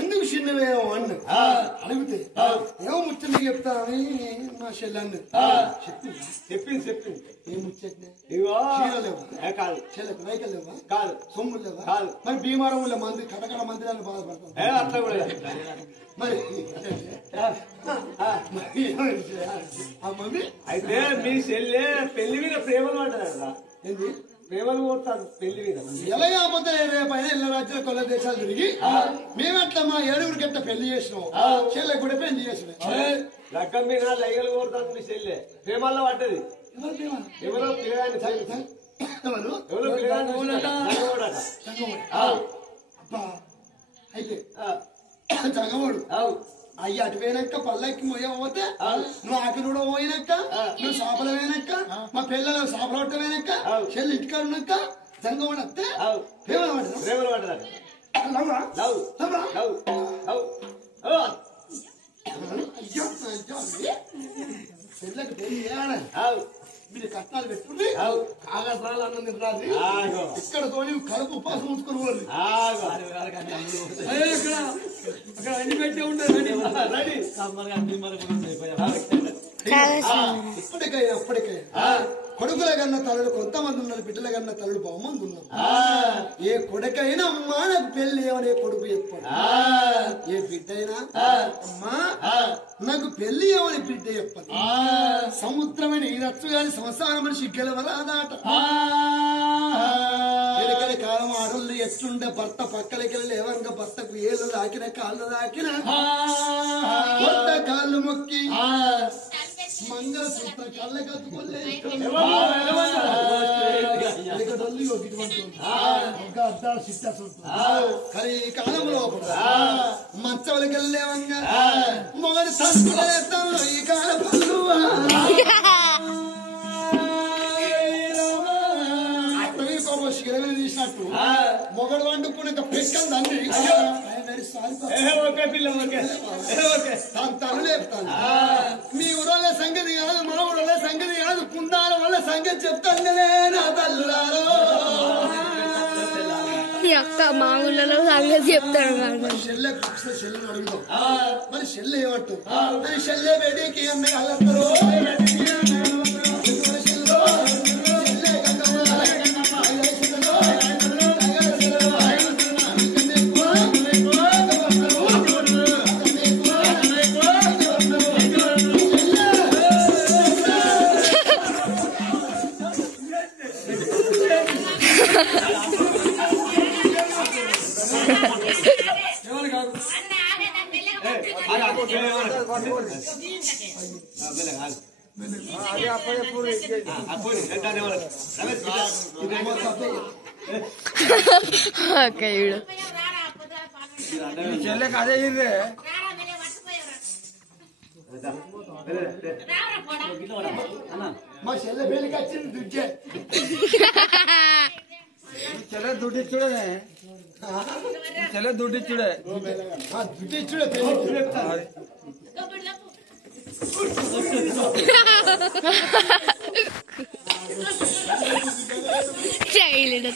ఎందుకు చిన్నవేమో అన్న అడిగితే ఏమో ముచ్చట చెప్తానని మా చెల్లెన్ను చెప్పింది ఏం ముచ్చట్నే కాదు చెల్లెకు రైకలు లేవా కాదు సొమ్ములు లేవా కాదు మరి భీమారంలో మంది కటకడ మందిరాన్ని బాధపడతాం అట్లా కూడా మరి మమ్మీ అయితే మీ చెల్లె పెళ్లి మీద ప్రేమలు అంటారా ఏంది ప్రేమలు కోరుతారు పెళ్లి మీద ఎలా కాకపోతే రేపైనా ఇళ్ళ రాజ్యాలు కొల్ల దేశాలు తిరిగి మేమట్లా మా ఏడుగురికి ఎట్లా పెళ్లి చేసినాం చెల్లె కూడా పెళ్లి చేసినాం లగ్గం మీద లైగలు కోరుతాను మీ చెల్లె ప్రేమల్లో పడ్డది ఎవరో పిల్లగాని ఎవరో పిల్లగాని అయితే చంగవాడు అయ్యి అటు పోయినాక పల్లెక్కి మొయ్యకపోతే నువ్వు ఆకి కూడా పోయినాక నువ్వు చేపల పోయినాక మా పిల్లలు చేపల పట్ట పోయినాక చెల్లి ఇంటికాడ ఉన్నాక జంగవాడు వస్తే ప్రేమలు పడ్డది చెల్లెకి పెళ్లి మీరు కట్నాలు పెట్టుకుని కాగసాలు అన్నం తింటారు ఇక్కడ తోని కడుపు ఉపాసం ఉంచుకుని పోరు అక్కడ అన్ని పెట్టే ఉంటారు ఇప్పటికైనా కొడుకుల కన్నా తల్లులు కొంతమంది ఉన్నారు బిడ్డల కన్నా తల్లులు బహుమంది ఉన్నారు ఏ కొడుకైనా అమ్మా నాకు పెళ్లి ఏమని కొడుకు చెప్పాడు ఏ బిడ్డ అయినా అమ్మా నాకు పెళ్లి ఏమని బిడ్డ చెప్పాలి సముద్రమైన ఈ రచ్చు గాని సంసారం మనిషి గెలవరాదాట ఎలకల కాలం ఆడళ్ళు ఎట్లుండే భర్త పక్కలకి వెళ్ళి ఏవంగా భర్తకు ఏళ్ళు రాకిన కాళ్ళు రాకిన కొత్త కాళ్ళు మొక్కి మంగళసూత్ర కళ్ళ కత్తుకోలే కానీ ఈ కాలంలో మచ్చవలకి వెళ్ళేవంగా మొగడు సంస్కృతం ఈ కాల పళ్ళు తీసినట్టు మొగడు వండుకుని పెక్కలు తండ్రి తను లేపుతాను మీ ఊళ్ళ సంగతి కాదు మన ఊళ్ళ సంగతి కాదు కుందాల వల్ల సంగతి చెప్తాను నా తల్లులారో అక్క మా ఊళ్ళలో సంగతి చెప్తాడు చెల్లెని అడుగుతాం మరి చెల్లె ఏమంటారు మరి చెల్లె బేటీకి అల్లరు చెల్లెకి అదే ఇర్రే మా చెల్లె పేలికి వచ్చింది దుడ్జే చెల్లె దుడ్డిచ్చుడే చెల్లె దుడ్డిచ్చుడే దుడ్డిచ్చుడే చైల్డ్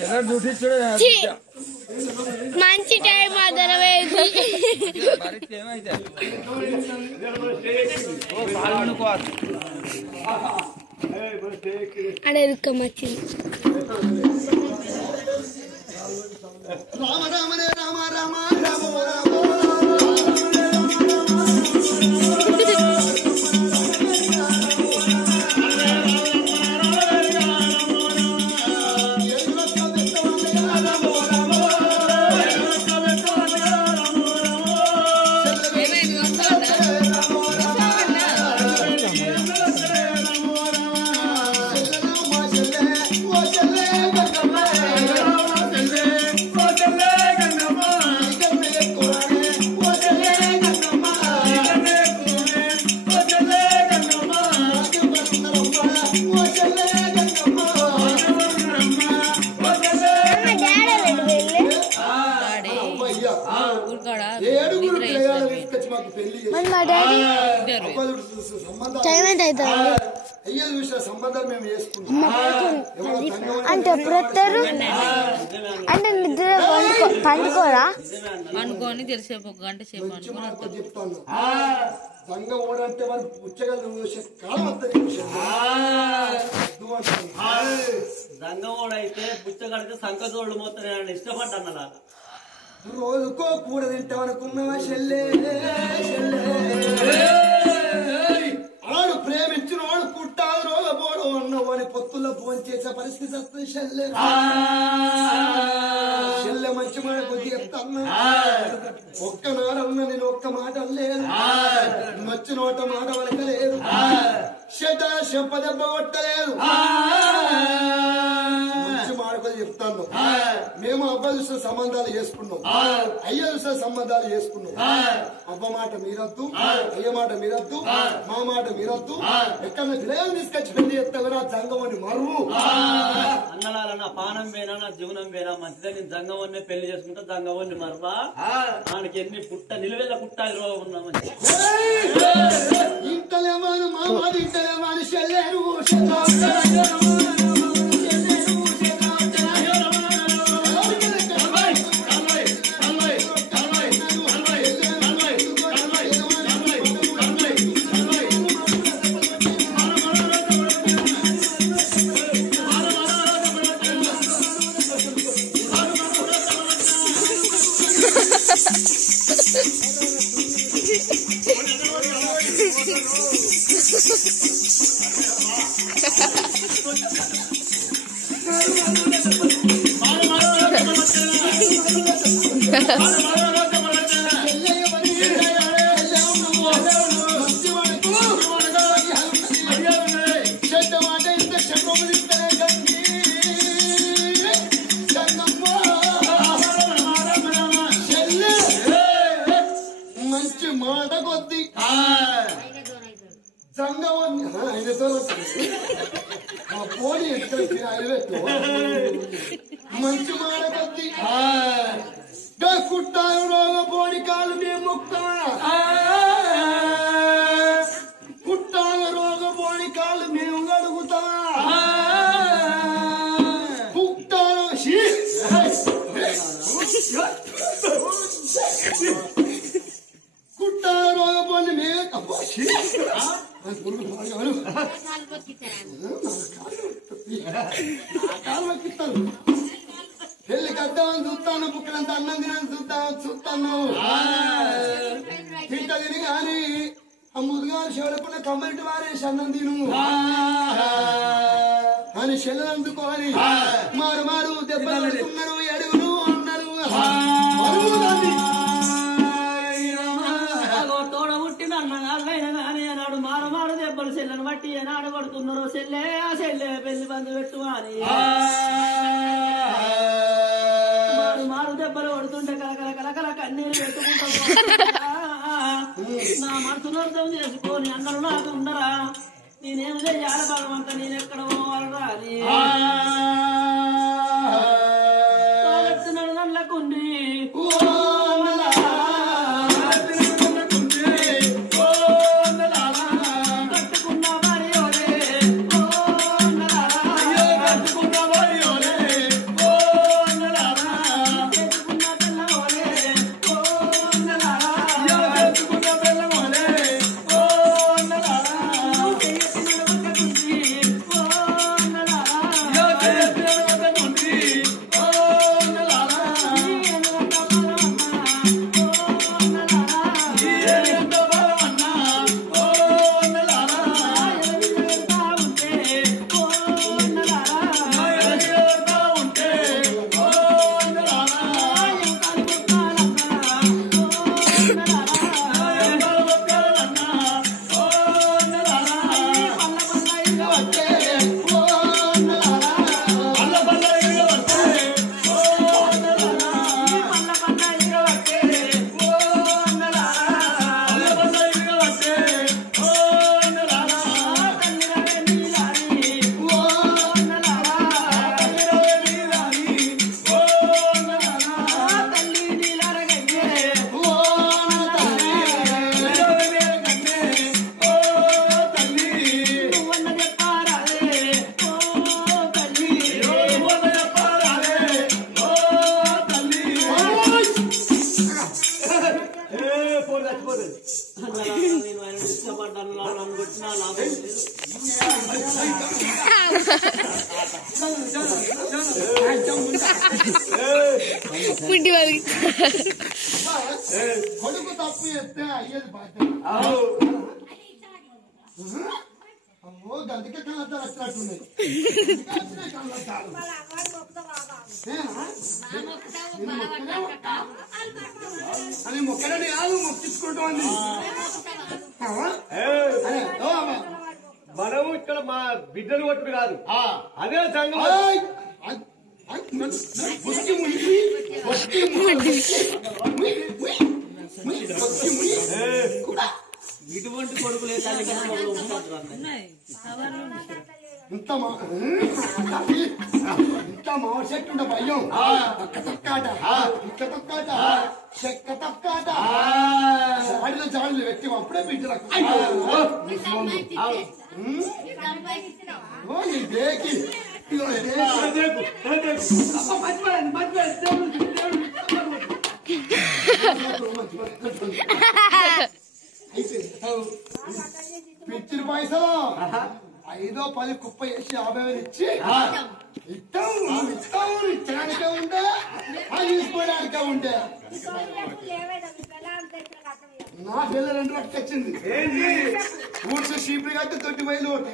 చెల్లె దుడ్డిచ్చుడే మంచి టైం అదరవేది ఏమైతే పాలనుకోవాలి అడే రుక్కం వచ్చింది రామ రామనే రామ రామ రామ రామ అయ్యలు చూసిన సంబంధాలు మేము చేసుకున్నాం అంటే ఎప్పుడు వస్తారు అంటే నిద్ర పండుకోరా అనుకోని తెలిసేపు ఒక గంట సేపు చెప్తాను సంఘం ఓడంటే వాళ్ళు పుచ్చగలు చూసే కాలం సంఘం ఓడైతే పుచ్చగడితే సంకతోళ్ళు మొత్తం ఇష్టపడ్డా రోజుకో కూడ తింటామనుకున్నావా చెల్లే ఆడు ప్రేమించిన వాడు పుట్టాడు రోగపోడు అన్నవాడి పొత్తుల్లో ఫోన్ చేసే పరిస్థితి వస్తుంది చెల్లె మంచి మాట కొద్ది చెప్తాను ఒక్కనాడన్నా నేను ఒక్క మాట అనలేదు మంచి నోట మాట వలకలేదు చెంపదెబ్బ కొట్టలేదు మంచి మాట కొద్ది చెప్తాను మేము అబ్బ చూసిన సంబంధాలు చేసుకున్నాం అయ్య చూసిన సంబంధాలు చేసుకున్నాం అబ్బ మాట మీరద్దు అయ్య మాట మీరద్దు మా మాట మీరద్దు ఎక్కడ పిల్లలు తీసుకొచ్చి పెళ్లి చేస్తావు నా జంగమని మరువు అన్నలాల నా పానం వేనా నా జీవనం వేనా మంచిదే నేను జంగవన్నే పెళ్లి చేసుకుంటా జంగవన్ని మరవా ఆయనకి ఎన్ని నిలువెల్ల పుట్టాలి రోగం ఉన్నామని ఇంటలేమాను మా మాట ఇంటలేమాను చెల్లేరు మంచి మాట కొద్ది సంగమని ఆయనతో పోనీ ఎక్కడ ఆయన మంచి మాట కొద్ది కుట్టాలు రోగ పోని కాలు మేము ముక్తా కుట్టాల రోగ పోని కాలు మేము అడుగుతా కుట్టాలు కుట్టాల రోగ పోని మేము పెళ్లి కద్దామని చూస్తాను బుక్కలంతా అన్నం తినని చూస్తాను తింట తిని కానీ ఆ ముదుగారు చెవులకున్న కమ్మటి వారేసి అన్నం తిను అని చెల్లెలందుకోని మారు మారు దెబ్బలు పడుతున్నారు అడుగులు అన్నారు తోడ పుట్టిన అన్నగాళ్ళైనా కానీ అన్నాడు మారు మారు దెబ్బలు చెల్లెను బట్టి ఏనాడు పడుతున్నారు చెల్లె ఆ చెల్లె పెళ్లి బంధు పెట్టు అని మారు మారు దెబ్బలు పడుతుంటే కలకల కలకల కన్నీరు పెట్టుకుంటాం నా మనసును అర్థం చేసుకొని అందరూ నాకు ఉండరా నేనేం చెయ్యాలి భగవంత నేను ఎక్కడ పోవాలరా అని నల్లకుండి కొడుకు తప్పు చేస్తే అయ్యేది బాధ్యత అమ్మో గదికే కళ్ళద్దాలు వచ్చినట్టున్నాయి అని మొక్కలని కాదు మొక్కించుకుంటామండి మనం ఇక్కడ మా బిడ్డలు కొట్టుడు కాదు అదే సంఘం ఇటువంటి కొడుకులే ఇంత మామిడి చెట్టు ఉండే భయం అక్క తొక్కాట ఇక్క తొక్కాట చెక్క తొక్కాట జాడిలో జాడులు పెట్టి అప్పుడే బిడ్డలకు దేకి పిచ్చిన పైసలు 5 10 కుప్ప వేసి 50,000 ఇచ్చి ఇచ్చడానికే ఉంటే తీసుకోవడానికే ఉంటే నా పిల్ల 2 లక్షలు వచ్చింది ఊడ్చి షీపులు కట్టి 90,000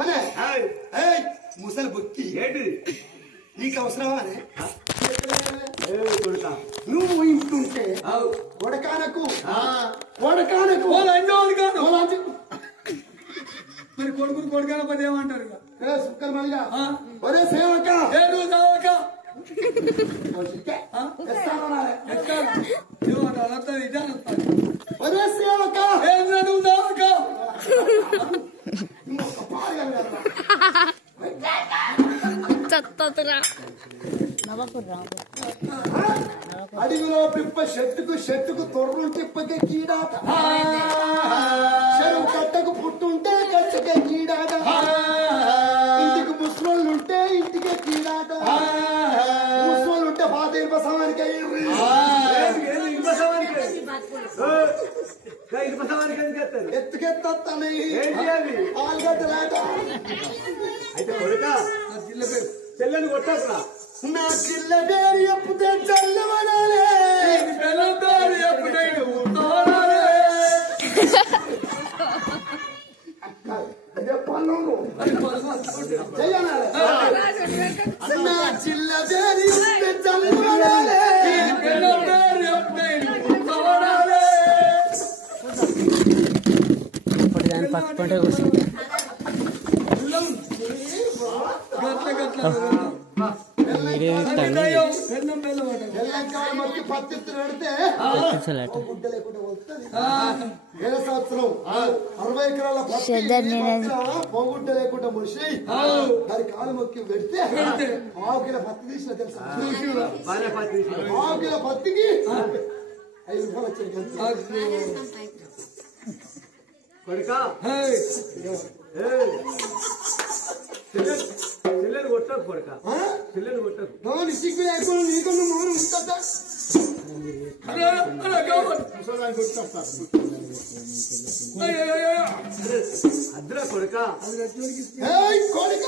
అనే ముసలి బొక్కి ఏంటి నీకు అవసరమా నువ్వు ఇంటుంటే కొడకానకు మరి కొడుకుని కొడుకాన పది ఏమంటారు సుక్కర్ మలిగా ఒరే సేవక ఒరే సేవక అడవిలో పిప్ప చెట్టుకు తొర్రులు తిప్పకే కీడాట చెరువు కట్టకు పుట్టుంటే కట్టకే కీడాట ఇంటికి ముసలోళ్ళుంటే ఇంటికే కీడాట ముసలోళ్ళుంటే పాత ఇనుప సమానికి ఎత్తుకెత్తాను ఆలుగడ్డలాట అయితే కొడుక చెల్లెని కొట్టకురా. నా చిల్ల పేరు ఎప్పుడే చల్లవనాలే పిల్లలు ఎప్పుడే నా చిల్ల పేరు ఎప్పుడే చల్లవనాలే పట్టుకుంటే కూర్చుంటే పత్తి పెడితే గుడ్డ లేకుండా వస్తుంది. 60 ఎకరాల పోగుడ్డ లేకుండా ముసి దాని కాలు మొక్కి పెడితే 1/2 కిలో పత్తి తీసిన తెలుసా? 1/2 కిలో పత్తికి 5 రూపాయలు వచ్చాయి. కొడుకా చెల్లెని కొట్టకు కొడుక, చెల్లెని కొట్టకు. నీకన్నా మౌనం ఉంటుందా? అద్దురా కొడుక, కొడుకు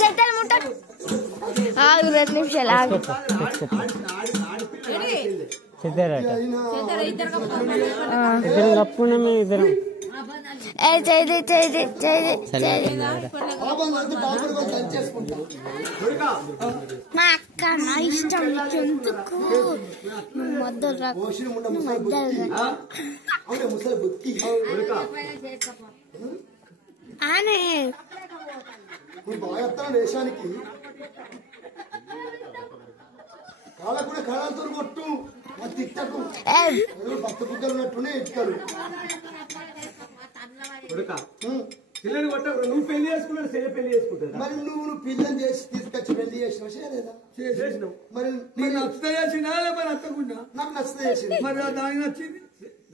జట్టలు ముట్ట 2 నిమిషాలు ఆగు. ఇద్దరం కప్పుకున్నా మేము ఇద్దరం మా అక్క నా ఇష్టం ఎందుకు మద్దలు రాకు ఆనే బాగా దేశానికి కాళ్ళ కూడా కాళ్ళతో కొట్టు తిట్టకు భక్త బుద్ధలు ఉన్నట్టునే ఇస్తారు. కొడుక పిల్లని కొట్టకు. నువ్వు పెళ్లి చేసుకున్నాడు, చెల్లి పెళ్లి చేసుకుంటా. మరి నువ్వు పిల్లని చేసి తీసుకొచ్చి పెళ్లి చేసినావు చేయలేదా? చేసినావు. మరి నచ్చ చేసినా మరి నచ్చకుండా నాకు నచ్చితే చేసింది. మరి దానికి నచ్చింది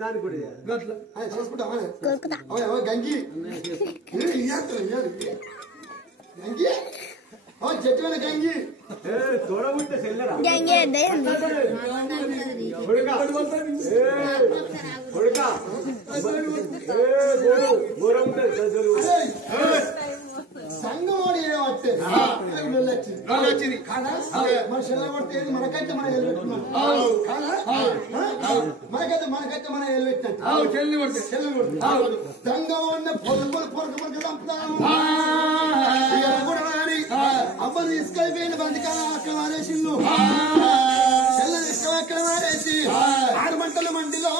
దానికి కూడా గట్ల చేసుకుంటావా? గంగి గంగి చెట్టు గంగి తోడబుట్టే చెల్లెరా కొడుక సంగవాడు ఏమంటే వచ్చింది కాదా? మన చెల్లె పడితే మనకైతే మనం ఎల్లుపెట్టుకున్నాం కాదా? మనకైతే మనం ఎల్లుపెట్టినట్టు చెల్లి పడితే సంగవాడిని పొరకు చంపుతాము. అమ్మని తీసుకెళ్ళిపోయిన బందికా అక్కడ మారేసిండు. చెల్లె తీసుకు అక్కడ మారేసి 6 మంటలు మండిలో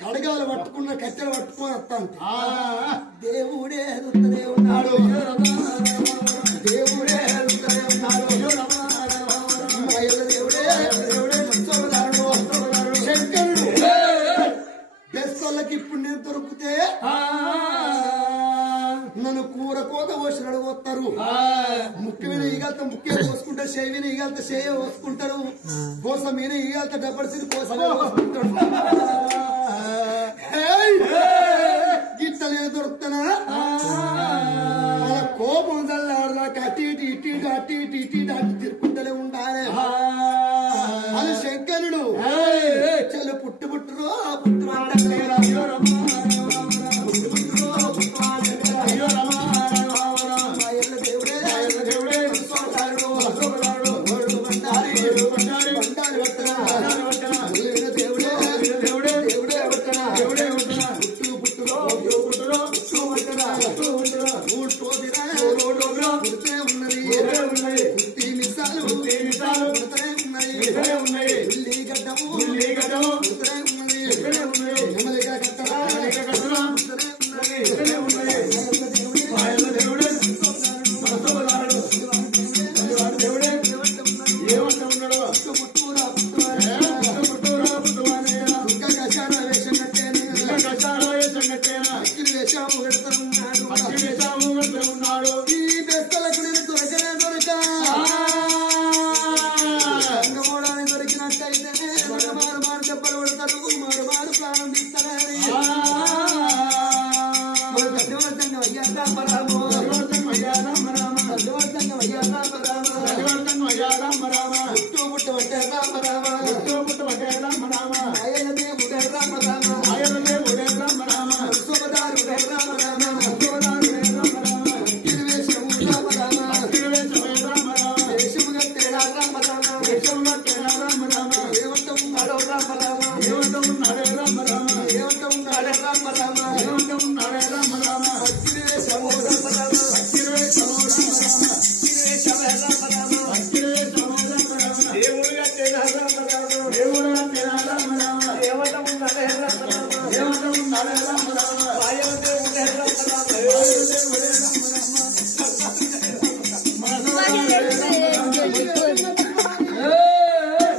కడగాలు పట్టుకున్న కట్టెలు పట్టుకొని వస్తాను. దేవుడే ఎదుగుతూనే ఉన్నాడు, దేవుడే ఎదుగుతూనే ఉన్నాడు. దేవుడే శంకరుడు బెస్తోళ్ళకి ఇప్పుడు నేను దొరికితే నన్ను కూర కోత పోసినాడు పోతారు. ముక్కు మీద ఈగలతో ముక్కే పోసుకుంటారు, చేయి మీద ఈగలతో చేయ పోసుకుంటారు, కోస మీద ఈగలతో డబ్బడిసి కోసమే పోసుకుంటాడు. గిట్టలే దొరుకుతానా? కోపం చల్లాడదాకా అటు ఇటు తిరుక్కుంటూనే ఉండాలి. అది శంకరుడు చల్ల పుట్టురో ఉన్నది రామ రామ పుట్టు పుట్టమంటే రామ రామ పుట్టమంటే రామ రామ ఆయనదే ముడే రామ రామ ఆయనదే ఒడే రామ రామ శోభదారు రామ రామ శోభదారు రామ రామ తిరువేశము రామ రామ తిరువేశమే రామ రామ దేశముగా తేడా రామ రామ దేశంలో తేడా రామ రామ ఏమంట ఉన్నాడో రామ రామ ఏమంట ఉన్నాడే రామ రామ ఏమంట ఉన్నాడే రామ రామ ఏమంట ఉన్నాడే రామ రామ తిరువేశము రామ రామ తిరువేశము రామ రామ తిరువేశమే రామ రామ తిరువేశమే రామ రామ దేవుడిగా తేడా రామ రామ దేవుడా తేడా రామ రామ ఏమంట ఉన్నాడే రామ రామ ఏమంట ఉన్నాడే రామ రామ ఆయనదే ముడే రామ రామ ఆయనదే ఒడే రామ రామ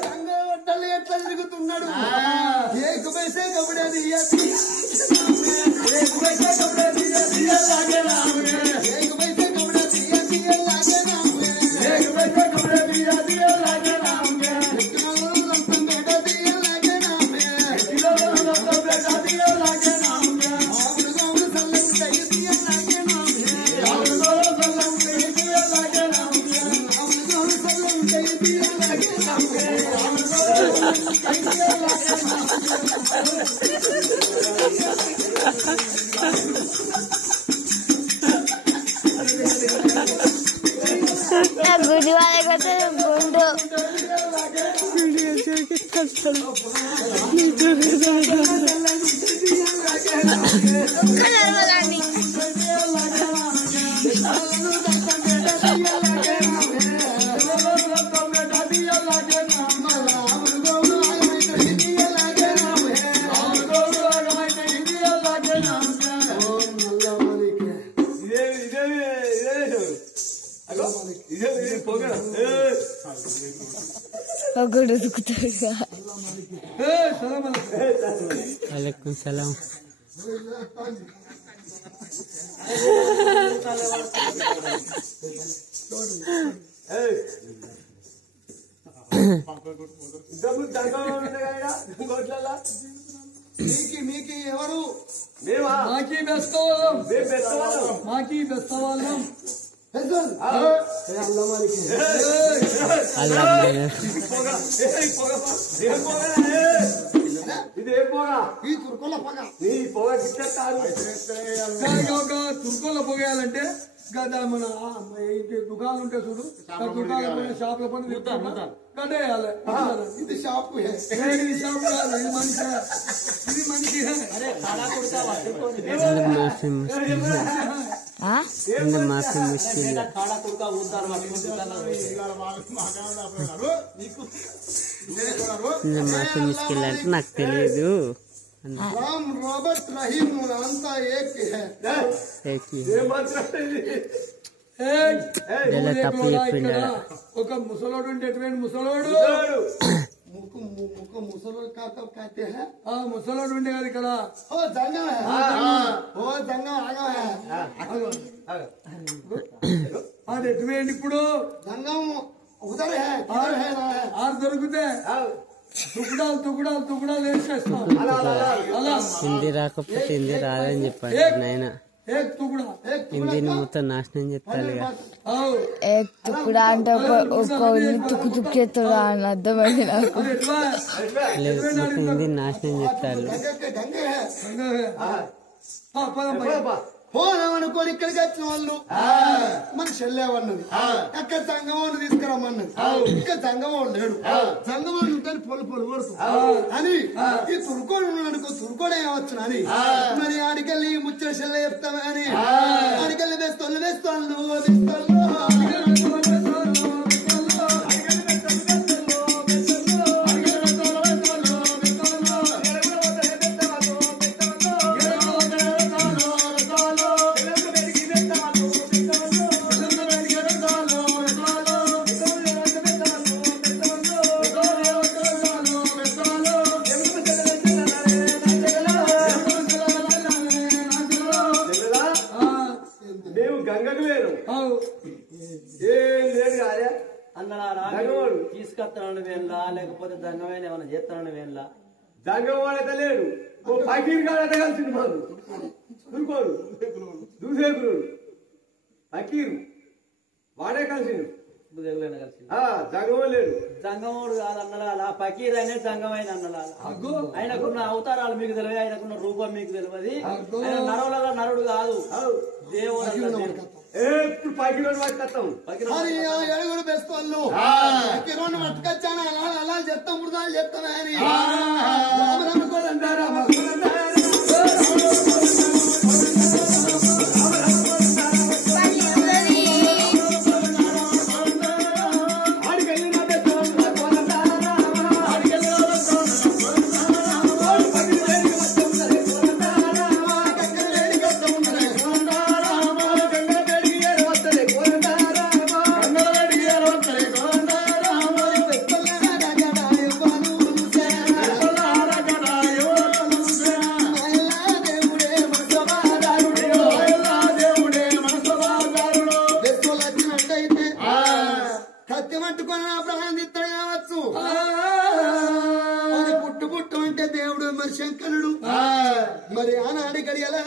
సంగవట్టలు ఎట్లా తిరుగుతున్నాడు ఏక పైసే కబడేది ఏక పైసే కబడేది లాగే రామే ఏక పైసే కబడేది లాగే నామే ఏక పైసే కబడేది లాగే రామే రంతం బేటది లాగే నామే కిలోల బేటది లాగే రామే ఆవుడు గౌడు సల్లం కైది లాగే నామే ఆవులో సల్లం కైది లాగే రామే ఆవుడు గౌడు సల్లం కైది లాగే నామే గుడి వాళ్ళకి గుండు గుడి దుక్కుతాడు वालेकुम सलाम మీకి ఎవరు మాకి బెస్తవాళ్ళం పెద్దవాళ్ళు మాకి బెస్తవాళ్ళం పెద్దలు అల్లా మాలికి अल्लाह ఇదే పోగా ఈ తుర్కొల్ల పగ నీ పోగా గిట్టేస్తారు ఒక తుర్కోలో పోగేయాలంటే గదా మన ఇంటి దుకాణం ఉంటే చూడు ఆ దుకాణం షాప్ లో పని గడ్డేయాలి ఇది షాపు హే ఇది షాప్ కాదు ఇది మనిషి ఇది మనిషి माफी मुश्किल माफी मुश्किल మాఫీ ముష్కిల్ అంటే నాకు తెలియదు రామ్ రాబర్ట్ రహీం అంతా ఏక్ హే ఇలా తప్పు చెప్పిండా ఒక ముసలోడు ఉంటే ఎటువంటి ముసలోడు मुको मुसलमान कहते हैं ఆ ముసలోడు ఉండే కదా ఇక్కడ ओ जंगा है ओ जंगा आगा है అది ఎటువంటి ఇప్పుడు जंगा उधर है किधर है ना है ఆరు దొరికితే తుకుడాలు వేసేస్తాం అలా హిందీ రాకపోతే హిందీ రాదని చెప్పాడు నాయన ఏక్ తుకుడా హిందీని మొత్తం నాశనం చెప్తారు ఏక్ తుకుడా అంటే ఒక తుక్కు తుక్కేస్తాడు అని అర్థమైంది నాకు అది ఎట్లా లేదు మొత్తం హిందీని నాశనం చెప్తారు गंगे है పదం పై ఫోన్ అనుకోని ఇక్కడికి వచ్చిన వాళ్ళు మన చెల్లేవన్నది అక్కడ సంగమోడు తీసుకురమ్మన్నది ఇక్కడ సంగమోడు లేడు సంగమోడు ఉంటే పొలు కొడుతు అని ఈ తురుకోడు ఉన్నాడుకో తురుకోడే వచ్చును అని మరి ఆడికెళ్ళి ముచ్చట చెల్లె చెప్తామే అని ఆడికెళ్ళి వేస్తోళ్ళు గంగకు లేరు ఏం లేదు కాదే అన్నారా తీసుకొస్తాను వేన్లా లేకపోతే దంగమైన ఏమైనా చేస్తాను వేన్లా జంగం వాడైతే లేడు ఓ ఫకీర్ గాడైతే కలిసింది మాకు దుర్కోడు దూసేకుడు ఫకీర్ వాడే కలిసిండు జంగమం లేడు. జంగమోడు కాదు అన్నలాల, ఫకీర్ అనే జంగమైన అన్నలాల. ఆయనకున్న అవతారాలు మీకు తెలియదు, ఆయనకున్న రూపం మీకు తెలియదు. ఆయన నరులలో నరుడు కాదు, దేవుడు. ఇప్పుడు పైకిలోని పట్టుకొస్తాం. మరి ఆ ఏడుగురు బెస్తోళ్ళు కిరోని పట్టుకొచ్చాను అలా చెప్తాం మృదాలు చెప్తామని కత్తి పట్టుకొని నా ప్రాణం తిత్తడు కావచ్చు. అది పుట్టు అంటే దేవుడు మరి శంకరుడు. మరి ఆనాడి గడియల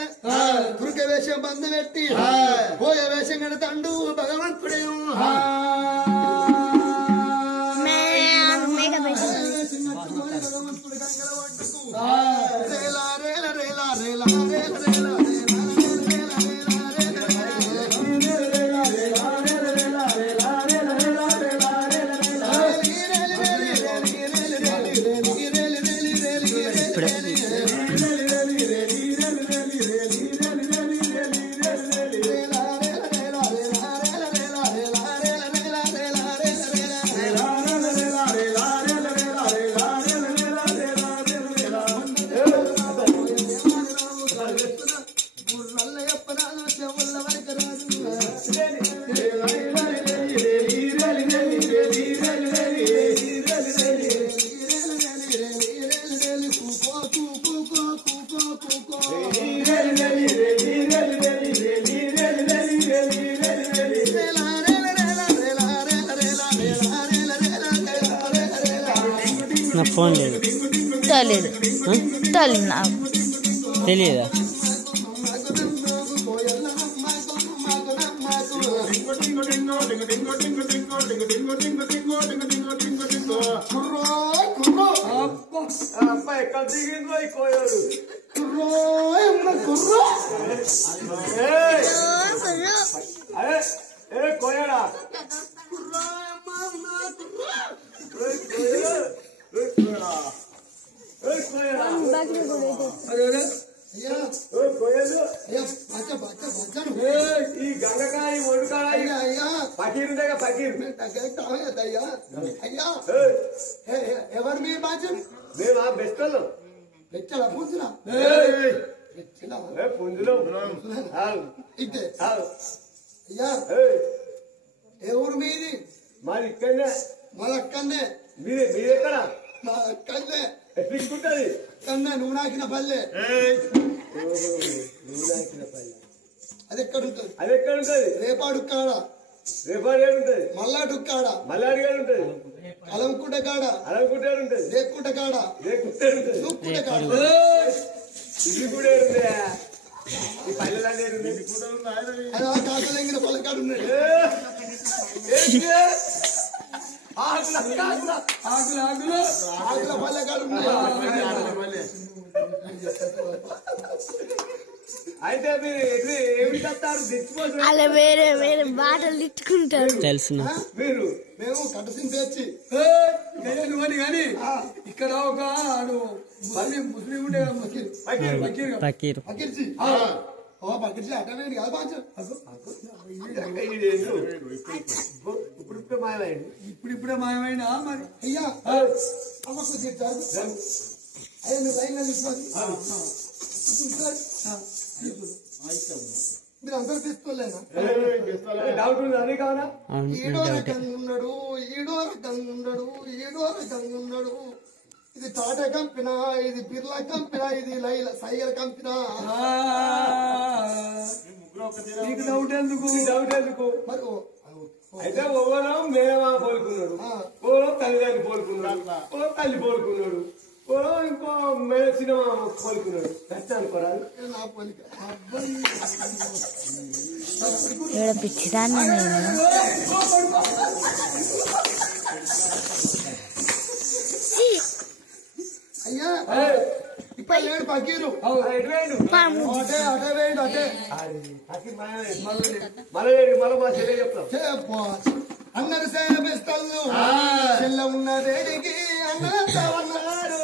తురుక వేషం బంధు పెట్టి పోయే వేషం కడతాండు భగవంతుడేమో. భగవంతుడు గంగల వండుకు రేలా రేల రేలా రేలా రేల రేలా నా ఫోన్ లేదు, తెలియదు నాకు తెలియదా? అబ్బాయి ఎక్కడ దిగిందో ఈ కోయాడు. అదే కోయాడా ఈ గంగకాయ ఒడుకాయ పకీర్ ఉంటాయి పకీర్. అయ్యా ఎవరు మీ బాధ్యం? మేమా బెస్ట్ వాళ్ళం. పెంచాలా పూసులా పుంజులో ఇదే అయ్యా ఏ ఊరు మీది? మాది ఇక్కడనే. మళ్ళక్కన్నే మీరెక్కడ? మా అక్కన్నే ఎట్లుంటది కన్నా నువ్వు నాకిన పల్లె. అది ఎక్కడ ఉంటుంది? అది ఎక్కడ ఉంటది? రేపాడు కాడ, రేపాడు ఏడుంటది? మల్లాడు కాడ, మల్లాడి గారు ఉంటది. అలంకుంట కాడ, అలంకుంటే ఉంటది. లేకుంట కాడ, రేకుంటే ఉంటది. చూపుకుంట కాడ, ఇది కూడా ఏడుంది. ఈ పల్లెలన్నీ ఏడుంది. అది ఆ కాకలింగిన పల్లెకాడు ఉన్నాడు. ఆకుల పల్లెకాడు ఉన్నాయి. అయితే మీరు ఏమి చేస్తారు? తెచ్చిపోతారు అలా వేరే వేరే బాటలు తిట్టుకుంటారు. తెలుసు మీరు. మేము కట్టసిన తెచ్చి నువ్వని కానీ ఇక్కడ ఒక ముస్లిం ఉండే పకీర్ పకిర్చి ఓ పకిర్చి అటవేంటి కాదు బాధ్యం. ఇప్పుడు మాయమైంది. ఇప్పుడిప్పుడే మాయమైనా మరి అయ్యా అమ్మకు చెప్తారు. అయ్యా మీరు లైన్గా తీసుకోండి. మీరు అందరూ తీసుకోలేనా? డౌట్ ఉంది అది కావాలా? ఈడో రకంగా ఉన్నాడు, ఈడో రకంగా ఉన్నాడు, ఈడో రకంగా ఉన్నాడు. ఇది టాటా కంపెనా, ఇది బిర్లా కంపెనా, ఇది సైగర్ కంపెనా? నీకు డౌట్ ఎందుకు? డౌట్ ఎందుకు? మరి అయితే ఓలో మేనమా పోలుకున్నాడు, ఓలో తల్లిదండ్రి పోలుకున్నాడు, ఓ తల్లి పోలుకున్నాడు, ఓ ఇంకో సినిమా కోలుకున్నాడు ఖర్చు అనుకోరాదు నా పోలిక ఇక్కడ పిచ్చిదాన్ని నేను అయ్యా ఇక్కడ లేడు పకీరు అటే అటే వేయండి అటే మళ్ళీ మా చెల్లె చెప్తాం అన్నది సేపిస్తల్లు చెల్ల ఉన్న వేడికి అన్నంతా ఉన్నారు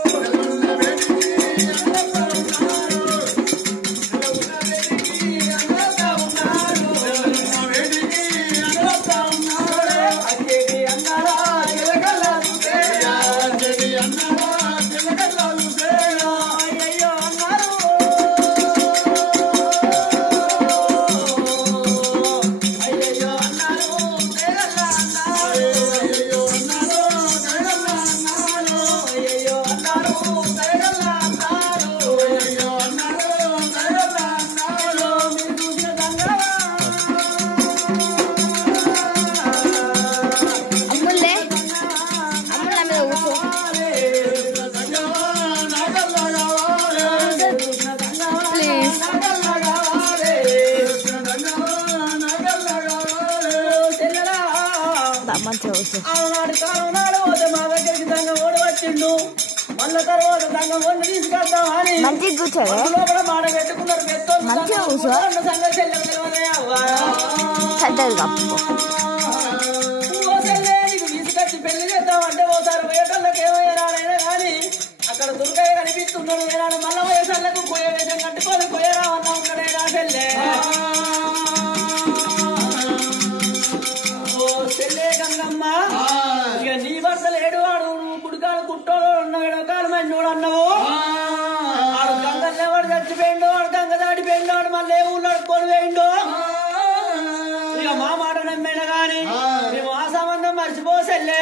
మళ్ళా తర్వాత సంఘం వంట తీసుకొద్దామని మంచిగా కూర్చోవే లోపల మాట పెట్టుకున్నారు మంచిగా కూర్చో సంఘం చెల్లె తీసుకొచ్చి పెళ్లి చేద్దామంటే ఓసారి వేటళ్ళకి ఏమయ్యారాడైనా కానీ అక్కడ దుర్గయ్య కనిపిస్తున్నాడు వేరాడు మళ్ళా వయసాలకు పోయే వేషం కట్టుకొని పోయేరావన్నా ఉన్నాడే నా చెల్లె చెల్లె గంగమ్మ ఇక నీ భర్త లేడు వాడు నువ్వు కుడికాలు కుట్టోడు ఉన్నాడు కాలు మంచోడు అన్నావు వాడు గంగల్ని వాడు చచ్చిపోయిండు వాడు గంగ దాడిపోయిండు వాడు మళ్ళీ ఊళ్ళో కొని వేయిండు ఇక మా మాట నమ్మేనా గాని మేము ఆ సంబంధం మర్చిపోసెల్లే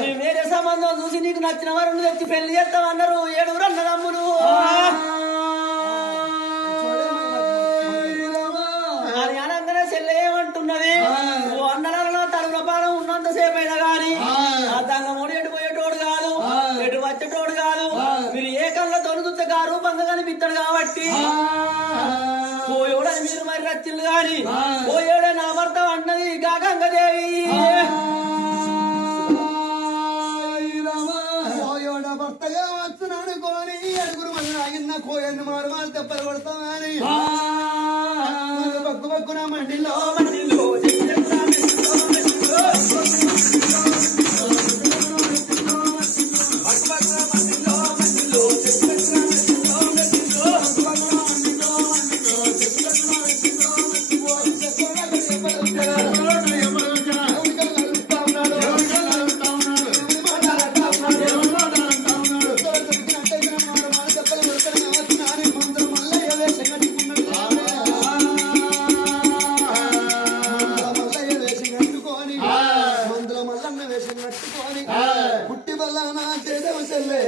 మేము వేరే సంబంధం చూసి నీకు నచ్చిన వారు తెచ్చి పెళ్లి చేస్తామన్నారు 7 అన్నదమ్ములు అని అనగానే చెల్లె ఏమంటున్నది ఓ అన్నలలో తరువుల పానం ఉన్నంతసేపు అయినా గాని ఆ దంగమోడు ఎటు పోయేటోడు కాదు ఎటు వచ్చేటోడు కాదు మీరు ఏ కళ్ళ తొలుగుత రూపంగా కనిపిస్తాడు కాబట్టి పోయోడని మీరు మరి రచ్చిల్లు గాని పోయోడే నా భర్త అన్నది గంగదేవి పోయోడ భర్తగా వచ్చున్నాడు కోని 7 మంది ఆగిన కోయన్ని మారు తెప్పలు కొడతామని పక్కు పక్కున మండిలో పుట్టి వల్ల నా చేయడం చెల్లే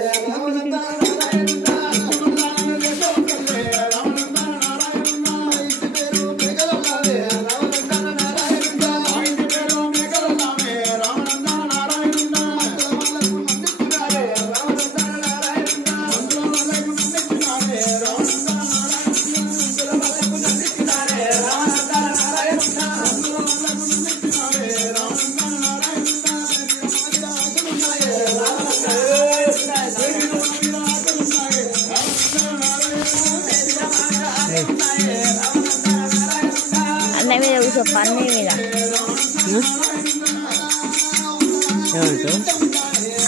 అన్నయ్య మీద కూర్చోప్ప అన్నయ్య మీద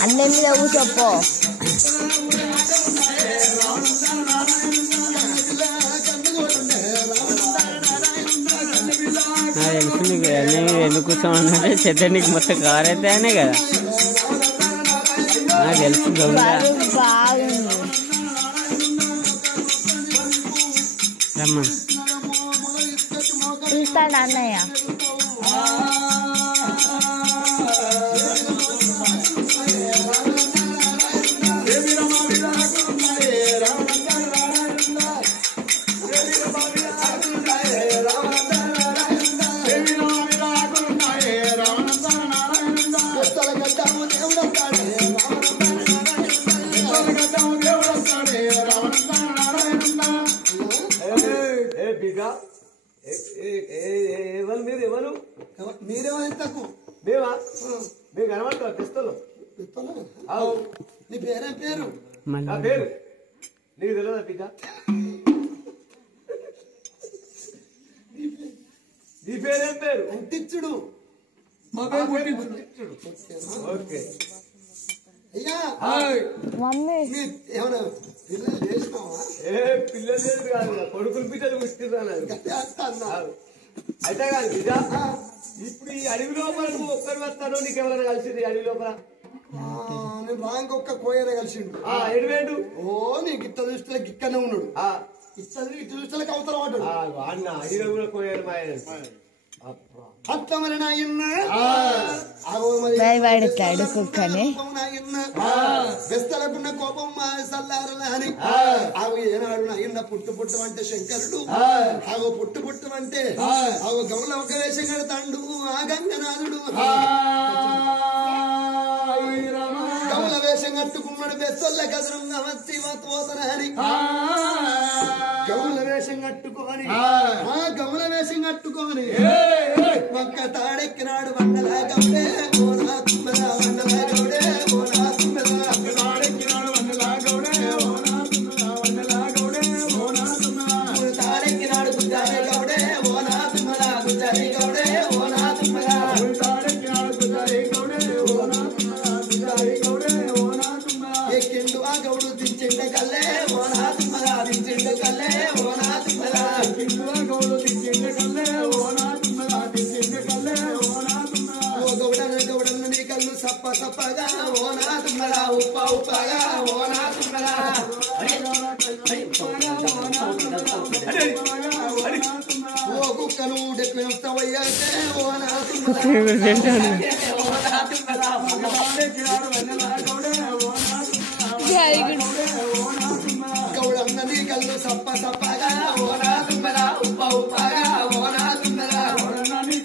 అన్నయ్య మీద కూర్చోప్పో నాకు తెలుసు నీకు అన్నయ్య మీద ఎందుకు కూర్చోమన్నాడే చెత్త నీకు మొత్తం కవర్ అయితే అనే కదా నాకు తెలుసు దొంగ బాగుంది రమ్మా పిలుస్తాడు అన్నయ్య దేవుడు నీ పేరేం పేరు? నా పేరు నీకు తెలియదా బిడ్డ? నీ పేరేం పేరు? అంటిచ్చుడు. మా పేరు పుట్టించుడు. ఓకే. అయ్యా మమ్మీ నీ ఏమన్నా పిల్లలు చేసినావా? ఏ పిల్లలు లేదు కాదు, కొడుకులు బిడ్డలు పుట్టిర్రాను. అయితే కాదు బిడ్డ, ఇప్పుడు ఈ అడవి లోపల నువ్వు ఒక్కరి వస్తాను, నీకెవరైనా కలిసింది అడవి లోపల? నేను రాంకొక్క కోయనే కలిసిండు. ఎడివేండు? ఓ నీకు ఇట్ట దృష్టిలో గిక్కనే ఉన్నాడు. ఇట్ట దృష్టిలోకి అవతల పడ్డాడు. అన్న అడిలో కూడా కోయారు మా ఆయన. అట్లా మరి నాయన్న భయపడతాడు కుక్కని. బెస్తలకున్న కోపం మా సల్లారని అని ఆవు ఏనాడు నాయన్న పుట్టు పుట్టు అంటే శంకరుడు, ఆగో పుట్టు పుట్టు అంటే ఆగో గమల ఒక వేషం కడతాండు ఆ గంగనాథుడు. గమల వేషం కట్టుకున్నాడు బెస్తొల్ల కదరంగా వచ్చి పోతనని గమల వేషం కట్టుకొని గమల వేషం కట్టుకొని ఒక్క తాడెక్కినాడు వండలా గౌడే ఓనా తుమ్మలా వండలా గౌడే ఓనా తుమ్మలా తాడెక్కినాడు వండలా గౌడే ఓనా తుమ్మలా వండలా గౌడే ఓనా తుమ్మలా తాడెక్కినాడు గుజ్జారి గౌడే ఓనా తుమ్మలా గుజ్జారి గౌడే ఓనా తుమ్మలా తాడెక్కినాడు గుజ్జారి గౌడే ఓనా తుమ్మలా గుజ్జారి గౌడే ఓనా తుమ్మలా ఎక్కిండు ఆ గౌడు దించిండ కల్లే ఓనా తుమ్మలా దించిండ కల్లే ఓనా తుమ్మలా ఎక్కిండు ఆ గౌడు దించిండ కల్లే ఓనా గౌడన్న నీ కళ్ళు సప్ప సప్పగా ఓనా తుమ్మలా ఉప్ప ఉప్పగా ఓనా తుమ్మలా ఓ కుక్కను డెక్కినవయ్యాకే ఓనా గౌడన్న నీ కళ్ళు సప్ప సప్పగా ఓనా తుమ్మలా ఉప్ప ఉప్పగా ఓనా తుమ్మలా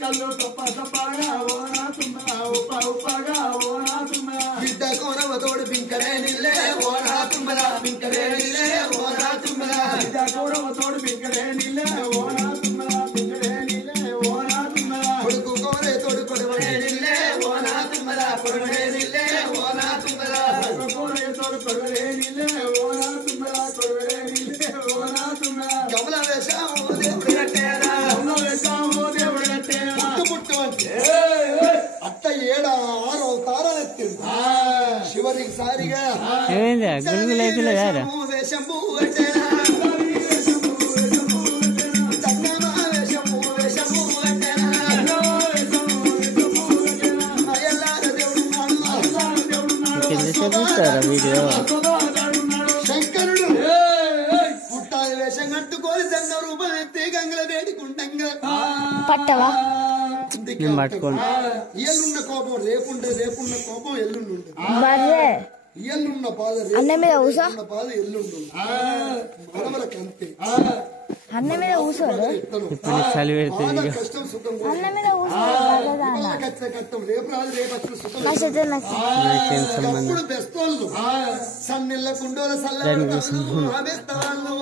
కళ్ళు సప్ప సప్పగా ఓనా తుమ్మలా ఉప్ప ఉప్పగా ఓనా తుమ్మలా బిడ్డ కోరవ తోడు పింకరే నిల్లే ఓనా తుమ్మలా పింకరే నిల్లే ఓనా తుమ్మలా బిడ్డ కోరవ తోడు పింకరే నిల్లే ఓనా తుమ్మలా పింకరే నిల్లే ఓనా తుమ్మలా కొడుకు కోరే తోడు కొడవడే నిల్లే ఓనా తుమ్మలా కొడవడే నిల్లే ఓనా తుమ్మలా కోరే తోడు కొడవడే నిల్లే ఓనా తుమ్మలా కొడవడే నిల్లే ఓనా తుమ్మలా గమల వేషం దేవుడు కట్టేరా గమల వేషం దేవుడు కట్టేరా పుట్టు అంటే అట్ట 7 6 అవతారాలు ఎత్తింది శివరికి సారిగా వేషంబు కట్టేరా శంకరుడు పుట్టాది వేషం కట్టుకొని జంగ రూపం ఎత్తి గంగల వేడుకుంటంగా పట్టవా ఇయ్యలున్న కోపం రేపున్న కోపం ఎల్లుండి బర్రె ఇయ్యలున్న బాధ అన్న మీద ఊసా బాధ ఎల్లుండి మనవలకు అంతే అన్న మీద ఊసాడు కష్టం సుఖం అన్న మీద ఊసాడు కష్టం రేపు రాదు రేపు సుఖం బెస్తోళ్ళు సన్నెళ్ళ కుండోల సల్లెస్తాళ్ళు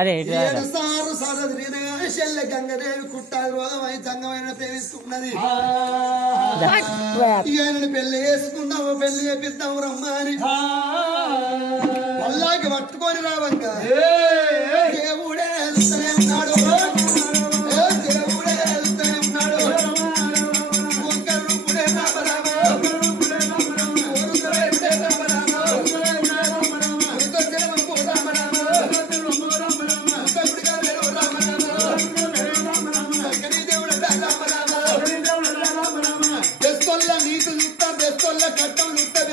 అరే 7 సార్లు సరదిగా శల్య గంగదేవి కుట్టాలి రోగమై సంగమైన ప్రేమిస్తున్నది. ఈయనని పెళ్లి చేసుకుందాము పెళ్లి చేపిద్దాము రమ్మని పల్లాకి పట్టుకొని రావంగా దేవుడే వెళ్తూనే ఉన్నాడు దేవుడే వెళ్తూనే ఉన్నాడు ఒక్కరుడే రామరామ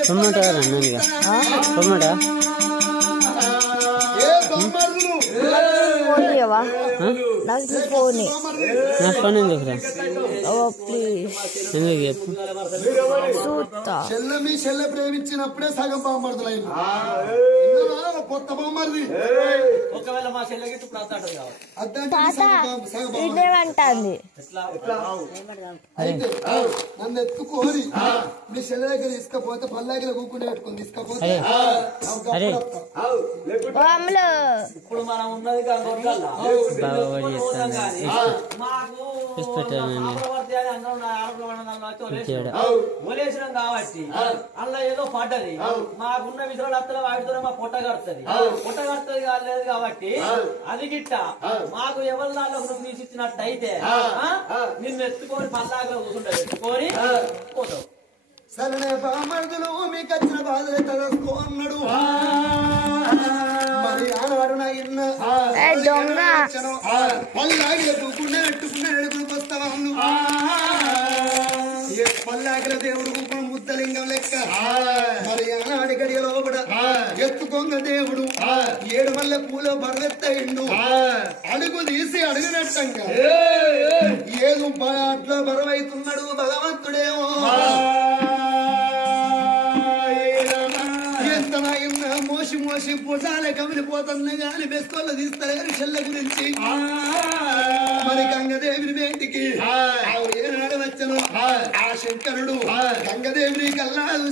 టొమాటో టొమాటో నాకు ఫోన్ నా ఫోన్ ఎందుకురా ప్లీజ్ ఎందుకు చెప్పు చూస్తా మీ చెల్లె ప్రేమించినప్పుడే సగం బామ్మర్దులైంది కొత్త బామ్మర్ది ఒకవేళ మా చెల్లెకి ఇదేమంటుంది అయితే నన్ను ఎత్తుకోని మీ చెల్లె దగ్గర తీసుకపోతే పల్లాగిలో కూకుని పెట్టుకుని తీసుకపోతే అమ్మలో ఇప్పుడు మనం ఉన్నది పోతాం కానీ మాకు అమరవర్తి అని అందరం ఒలేసినాం కాబట్టి అందులో ఏదో పడ్డది మాకున్న విషయాలు అత్తలో వాటితో మా పొట్ట కడుతుంది కాలేదు కాబట్టి అది గిట్ట మాకు ఎవరి దానిలో నువ్వు తీసిచ్చినట్టు అయితే నిన్ను ఎత్తుకొని పల్లాగా కూర్చుంటా ఎత్తుకొని పోతావు. సరే బామర్దులు మీకు వచ్చిన బాధలు తెలుసుకో అన్నాడు. మరి ఆనాడు నా ఇన్న పల్లాగి ఎత్తుకున్నా ఎట్టుకున్నా ఎడుకులకు వస్తావా పల్లాగిల దేవుడు ముద్దలింగం లెక్క. మరి ఆనాడి గడియలో కూడా ఎత్తుకొంగ దేవుడు 7 మల్లె పూల బరవెత్తయిండు. అడుగు తీసి అడుగునట్టంగా ఏదో అట్లా బరవైతున్నాడు భగవంతుడేమో. మోసి మోసి భుజాలే కమిలిపోతున్నా గాని బెస్కోళ్ళు తీస్తలేరు చెల్ల గురించి. మరి గంగదేవిని బయటికి ఏనాడు వచ్చను ఆ శంకరుడు గంగదేవిని కల్లాలు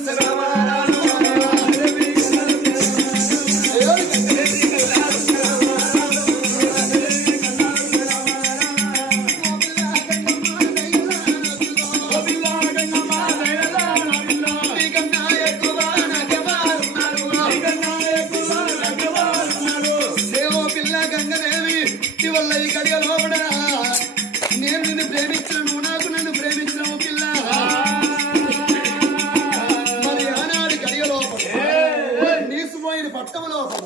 నేను నిన్ను ప్రేమించను నాకు నన్ను ప్రేమించను పిల్ల. మరి ఆనాడు గడియ లోపల నీసుపోయిన పట్టం లోపల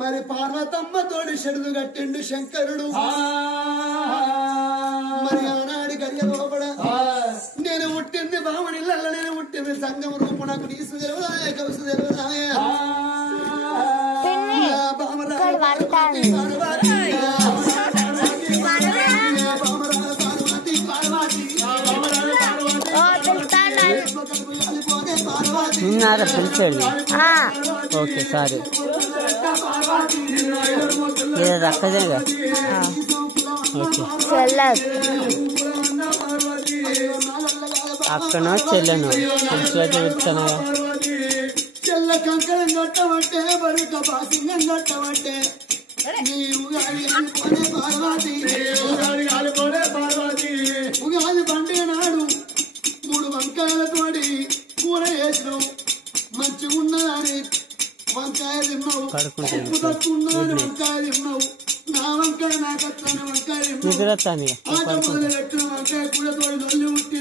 మరి పార్వతమ్మ తోడి షెడులు కట్టిండు శంకరుడు. మరి ఆనాడు గడియ లోపల నేను పుట్టింది బామనిల్ల నేను పుట్టింది సంగం రూపు నాకు నీసు తెలవదాయ కౌసు తెలవదాయ నిన్నారా పిలిచాడు. ఓకే సారీ అక్కదేగా. ఓకే అక్కనో చెల్లెను పిలిచినట్టు పిలుస్తాను. చెల్ల కంకణం కట్టబట్టే బరుక బాసింగం కట్టబట్టే ఉగాది పండుగ నాడు 3 వంకాయలతోటి కూర వేసినావు. మంచిగా ఉన్నదని వంకాయ తిన్నావు. ఉప్పు తక్కువ ఉన్నదని వంకాయ తిన్నావు. నా వంకాయ నాకు వస్తాను వంకాయ తిన్నావు. పెట్టిన వంకాయ కూర తోడి నల్లి ఉట్టి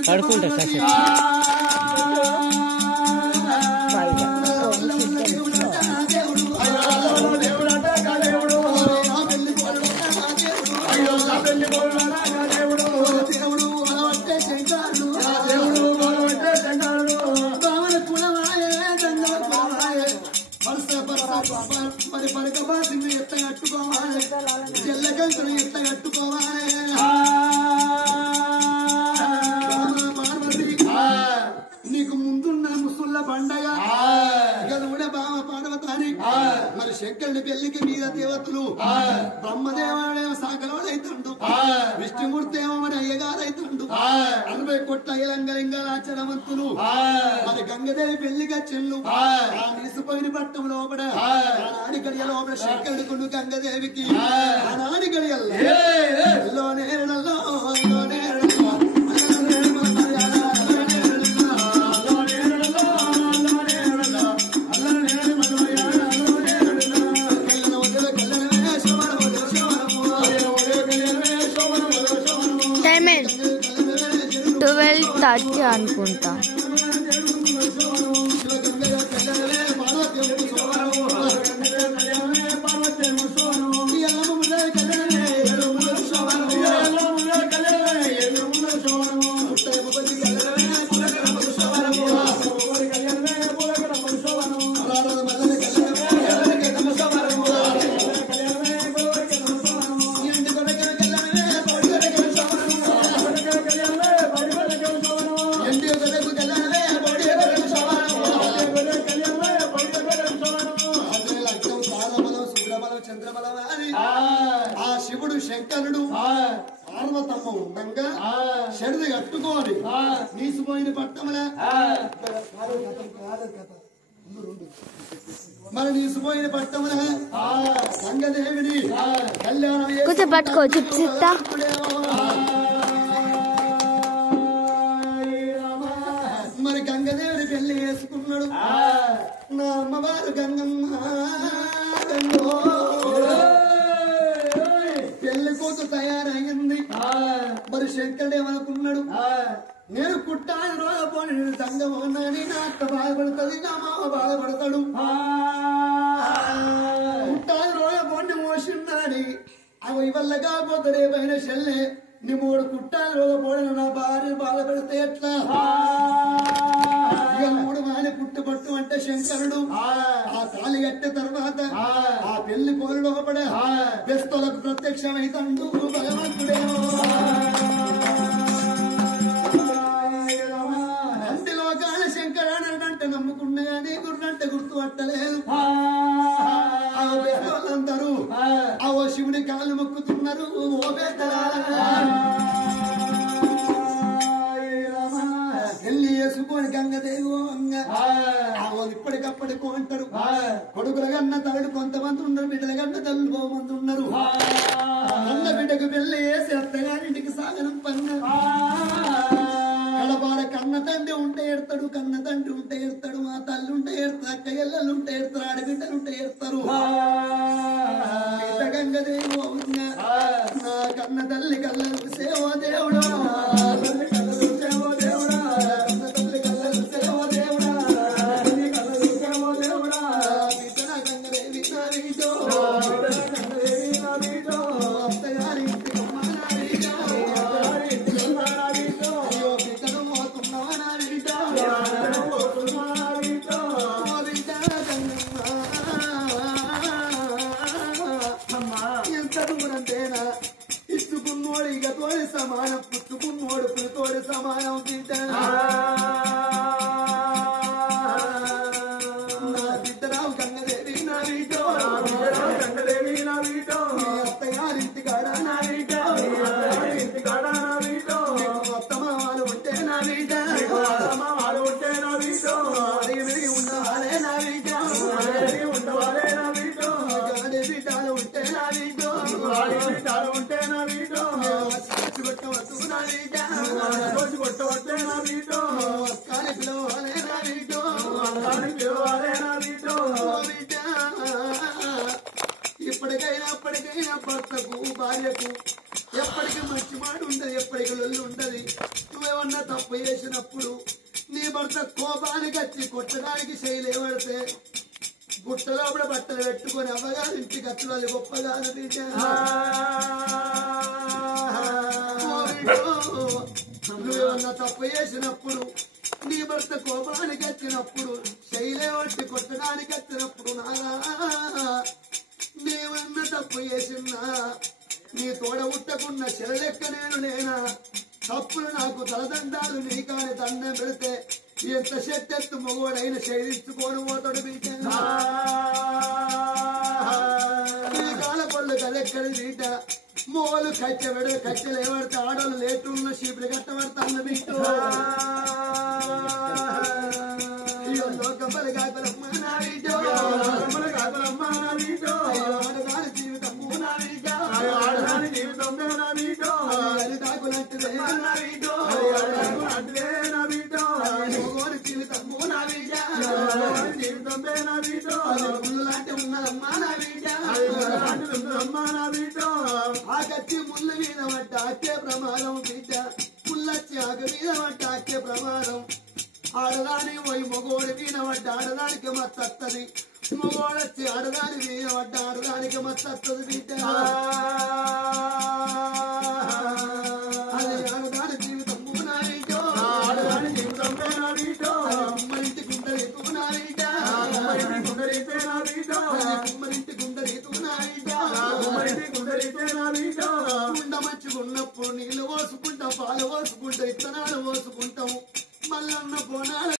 మరి పడక బాసింది ఎత్త కట్టుకోవాలి. చెల్ల కంచెను ఎత్త కట్టుకోవాలి. పార్వతి నీకు ముందున్న ముసుళ్ళ పండగ కూడా బామ పార్వతాని. మరి శంకరుని పెళ్లికి మీద దేవతలు బ్రహ్మదేవుడేమో సాగరోడైతుండు. విష్ణుమూర్తి ఏమో మరి అయ్యగారైతుండు. 60 కోట్ల లింగలింగలాచరవంతులు మరి గంగదేవి పెళ్లికి చెల్లు నిలిసిపోయిన పట్టం లోపల ఆనాడి గడియ లోపల శంకరుడుకును గంగదేవికి ఆనాడి గడియల్లో నేరడల్లో తాటి అనుకుంటా. ఆ శివుడు శంకరుడు పార్వతమ్మ ఉండంగా షెడుది కట్టుకోని నీసిపోయిన పట్టముల మన నీసిపోయిన పట్టమున గంగదేవిని కళ్యాణం చేసి కొంచెం పట్టుకో చిప్సిస్తా మరి గంగదేవిని పెళ్లి చేసుకున్నాడు నా అమ్మవారు గంగమ్మ పెళ్లి కూతురు తయారయ్యింది మరి శంకరుడు ఏమనుకున్నాడు నేను కుట్టాను రోజుపోని సంగం ఉన్నాని నా అక్క బాధపడుతుంది నా మామ బాధపడతాడు కుట్టాను రోజుపోని మోసిన్నాని అవి వల్ల కాకపోతే రేపైన చెల్లె నీ మూడు కుట్టాను రోజుపోడిన నా భార్య బాధపడితే ఎట్లా ఇక మూడు మాని పుట్టుపట్టు అంటే శంకరుడు ఆ తాళి కట్టిన తర్వాత ఆ పెళ్లి పోలు లోపడ బెస్తోలకు ప్రత్యక్షమైతండు భగవంతుడేమో అంటి లోకాల శంకరానంటే నమ్ముకున్నా గానీ గుర్రంటే గుర్తు పట్టలేదు ఆ బెస్తోళ్ళందరూ ఆ ఓ శివుని కాళ్ళు మొక్కుతున్నారు ఓ బెస్తరా పెళ్లి చేసుకొని గంగదేవి ఇప్పటికప్పటికి అంటారు కొడుకుల కన్నా తల్లి కొంతమంది ఉన్నారు బిడ్డల కన్నా తల్లి మంది ఉన్నారు అన్న బిడ్డకు పెళ్లి వేసి అత్తగారింటికి సాగనం పన్న కడపాడ కన్న తండ్రి ఉంటే ఎడతాడు కన్న తండ్రి ఉంటే ఎడతాడు మా తల్లి ఉంటే ఎడతాడు అక్క ఎల్లలు ఉంటే ఎడతారు ఆడబిడ్డలు ఉంటే ఎడతారు గంగదేవి నా కన్న తల్లి కళ్ళకు సేవో దేవుడు ఇచ్చుకున్నోడు ఇక తోడి సమానం పుచ్చుకున్నోడు పులితోడి సమానం తింటాను నా బిడ్డరావు గంగదేవి నా వీటో గంగదేవి నా వీటో అత్తగారింటి కాడ నా వీటో అత్తమావాలు ఉంటే నా వీట ఉంటే నా వీటో అడిగి ఉండవాలే నా వీటో ఉండవాలే నా వీటో గాడి బిడ్డలు ఉంటే నా వీటో ఉంటే నా వీటో కొట్టవద్దు నా వీట రోజు కొట్టవద్దే నా వీటో అక్కని పిలవాలే నా వీటో పిలవాలే నా వీటో ఇప్పటికైనా భర్తకు భార్యకు ఎప్పటికీ మంచి మాట ఉంటది ఎప్పటికీ లొల్లి ఉంటది నువ్వేమన్నా తప్పు చేసినప్పుడు నీ భర్త కోపానికి వచ్చి కొట్టడానికి చేయలేవడితే గుట్టలో కూడా బట్టలు పెట్టుకొని అవ్వగారు ఇంటికి అచ్చులు గొప్పగారు నువ్వేమన్నా తప్పు చేసినప్పుడు నీ భర్త కోపానికి వచ్చినప్పుడు చేయలేవట్టి కొట్టడానికి వచ్చినప్పుడు నారా నీవన్నా తప్పు చేసినా నీ తోడ ఉట్టకున్న చెరలెక్క నేను నేనా తప్పులు నాకు తలదండాలు నీ కాని దండం పెడితే ఎంత చెట్టెత్తు మగోడైన శైలించుకోని పోతాడు బీట నీ కాల పళ్ళు కదెక్కడి బీట మోలు కట్టెలు ఏమడితే ఆడోళ్ళు లేటున్న చీపులు కట్టబడతాన్న బీటు లోకమ్మలు కాకులమ్మ నా వీటో కాకులమ్మ నా వీటో ఆడదాని జీవితం నా వీటో ఆడదాని జీవితం నా వీటో అది కాకులంటే నా వీటో అంటే నా వీటో మగోని జీవితం నా వీట జీవితం నా వీటో ముళ్ళు లాంటి ఉన్నదమ్మా నా వీట అమ్మా నా వీటో ఆ కత్తి ముళ్ళు మీద పడ్డ అక్కే ప్రమాదం బిడ్డ ముళ్ళొచ్చి ఆక మీద పడ్డ అక్కే ప్రమాదం ఆడదాని పోయి మగోడి మీద పడ్డ ఆడదానికి మత్తత్తది మగోడొచ్చి ఆడదాని మీద పడ్డ ఆడదానికి మత్తత్తది బిడ్డ అది ఆడదాని జీవితం నా వీటో ఆడదాని జీవితం నా వీటో కుమ్మరింటి గుండెలు నా వీట గుండెలితే నా వీటో కుమ్మరింటి గుండెలు నా వీట కుమ్మరింటి గుండెలితే నా వీటో గుండ మంచుకున్నప్పుడు నీళ్లు పోసుకుంటాం పాలు పోసుకుంటాం ఇత్తనాలు పోసుకుంటాం మల్లన్న పోనాలు